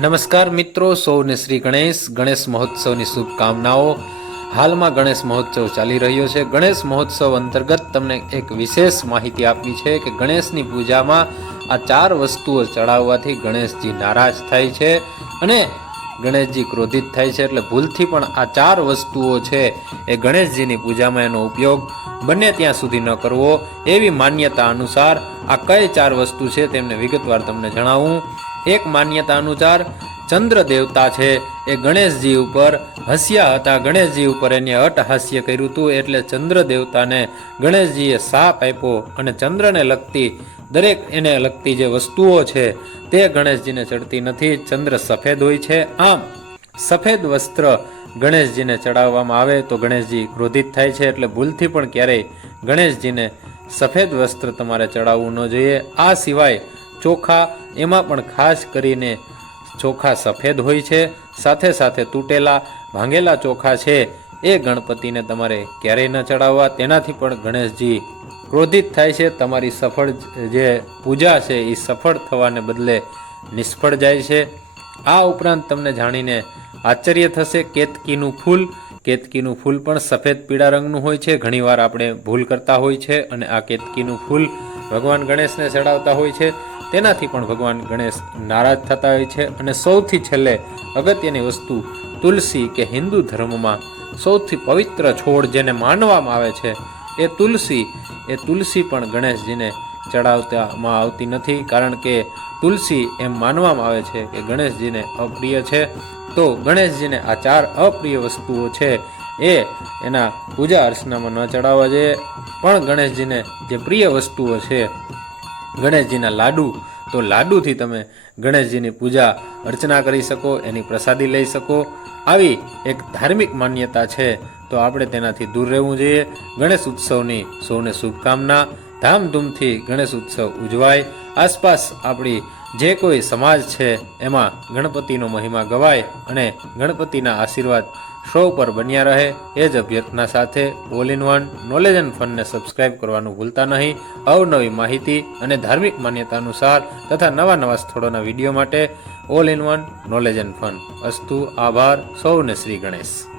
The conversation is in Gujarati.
નમસ્કાર મિત્રો, સૌને શ્રી ગણેશ. ગણેશ મહોત્સવની શુભકામનાઓ. હાલમાં ગણેશ મહોત્સવ ચાલી રહ્યો છે. ગણેશ મહોત્સવ અંતર્ગત તમને એક વિશેષ માહિતી આપવી છે કે ગણેશની પૂજામાં આ ચાર વસ્તુઓ ચડાવવાથી ગણેશજી નારાજ થાય છે અને ગણેશજી ક્રોધિત થાય છે. એટલે ભૂલથી પણ આ ચાર વસ્તુઓ છે એ ગણેશજીની પૂજામાં એનો ઉપયોગ બને ત્યાં સુધી ન કરવો. એવી માન્યતા અનુસાર આ કઈ ચાર વસ્તુ છે તેમને વિગતવાર તમને જણાવું. એક માન્યતા અનુસાર ચંદ્ર દેવતા છે. એ ગણેશજી ઉપર હસ્યા હતા. ગણેશજી ઉપર એને અટ હાસ્ય કર્યું હતું એટલે ચંદ્ર દેવતાને ગણેશજીએ સાપ આપ્યો અને ચંદ્રને લગતી દરેક એને લગતી જે વસ્તુઓ છે તે ગણેશજીને ચડતી નથી. ચંદ્ર સફેદ હોય છે. આમ સફેદ વસ્ત્ર ગણેશજીને ચડાવવામાં આવે તો ગણેશજી ક્રોધિત થાય છે એટલે ભૂલથી પણ ક્યારેય ગણેશજીને સફેદ વસ્ત્ર તમારે ચડાવવું ન જોઈએ. આ સિવાય ચોખા એમાં પણ ખાસ કરીને ચોખા સફેદ હોય છે, સાથે સાથે તૂટેલા ભાંગેલા ચોખા છે, એ ગણપતિને તમારે ક્યારેય ન ચડાવવા. તેનાથી પણ ગણેશજી ક્રોધિત થાય છે, તમારી સફળ જે પૂજા છે, એ સફળ થવાને બદલે નિષ્ફળ જાય છે. આ ઉપરાંત તમને જાણીને આશ્ચર્ય થશે, કેતકીનું ફૂલ. કેતકીનું ફૂલ પણ સફેદ પીળા રંગનું હોય છે. ઘણીવાર આપણે ભૂલ કરતા હોય છે અને આ કેતકીનું ફૂલ ભગવાન ગણેશને ચડાવતા હોય છે. તેનાથી પણ ભગવાન ગણેશ નારાજ થતા હોય છે અને સૌથી છેલ્લે અગત્યની વસ્તુ તુલસી કે હિન્દુ ધર્મમાં સૌથી પવિત્ર છોડ જેને માનવામાં આવે છે એ તુલસી. એ તુલસી પણ ગણેશજીને ચડાવવામાં આવતી નથી કારણ કે તુલસી એમ માનવામાં આવે છે કે ગણેશજીને અપ્રિય છે. તો ગણેશજીને આ ચાર અપ્રિય વસ્તુઓ છે એ એના પૂજા અર્ચનામાં ન ચડાવવા જોઈએ. પણ ગણેશજીને જે પ્રિય વસ્તુઓ છે, ગણેશજીના લાડુ, તો લાડુથી તમે ગણેશજીની પૂજા અર્ચના કરી શકો, એની પ્રસાદી લઈ શકો. આવી એક ધાર્મિક માન્યતા છે, તો આપણે તેનાથી દૂર રહેવું જોઈએ. ગણેશ ઉત્સવની સૌને શુભકામના. ધામધૂમથી ગણેશ ઉત્સવ ઉજવાય. આસપાસ આપણી જે કોઈ સમાજ છે, એમાં ગણપતિનો મહિમા ગવાય અને ગણપતિના આશીર્વાદ શો પર બન્યા રહે, એ જ અભ્યર્થના સાથે all in one knowledge and ફનને subscribe કરવાનું ભૂલતા નહીં. અવનવી માહિતી અને ધાર્મિક માન્યતા અનુસાર તથા નવા નવા સ્થળોના વીડિયો માટે all in one knowledge and fun અસ્તુ, આભાર, સૌને શ્રી ગણેશ.